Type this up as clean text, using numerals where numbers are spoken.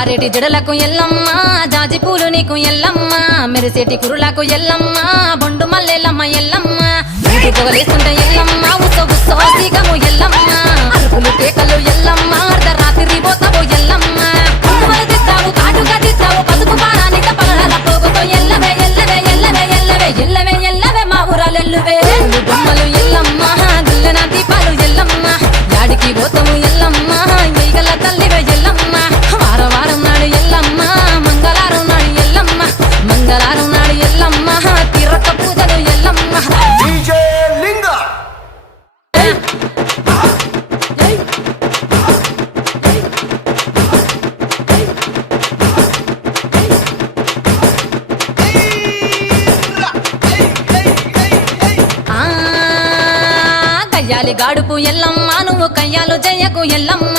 జారేటి జడలకు ఎల్లమ్మ జాజి పూలు నీకు ఎల్లమ్మ మెరిసేటి కురులకు ఎల్లమ్మ బొండు మల్లెలమ్మ ఎల్లమ్మ ఇంటి పొగలేస్తుంటే ఎల్లమ్మ ఉత్సవము ఎల్లమ్మ అరుపులు కేకలు ఎల్లమ్మ అర్ధరాత్రి పోతావు ఎల్లమ్మ పువ్వులు తిత్తావు కాటుగా తిత్తావు పసుపు పారానిక పగడాల పోగుతో ఎల్లవే ఎల్లవే ఎల్లవే ఎల్లవే ఎల్లవే ఎల్లవే మా ఊరాలెల్లువే బొమ్మలు ఎల్లమ్మ గుల్లెన దీపాలు ఎల్లమ్మ యాడికి పోతాము ఎల్లమ్మ ఈగల తల్లివే ఎల్లమ్మ వారం వారం నాడు ఎల్లమ్మ మంగళవారం నాడు ఎల్లమ్మ మంగళవారం నాడు ఎల్లమ్మ తిరక పూజలు ఎల్లమ్మ డీజే లింగ కయ్యాలి గాడుపు ఎల్లమ్మ నువ్వు కయ్యాలు జయ్యకు ఎల్లమ్మ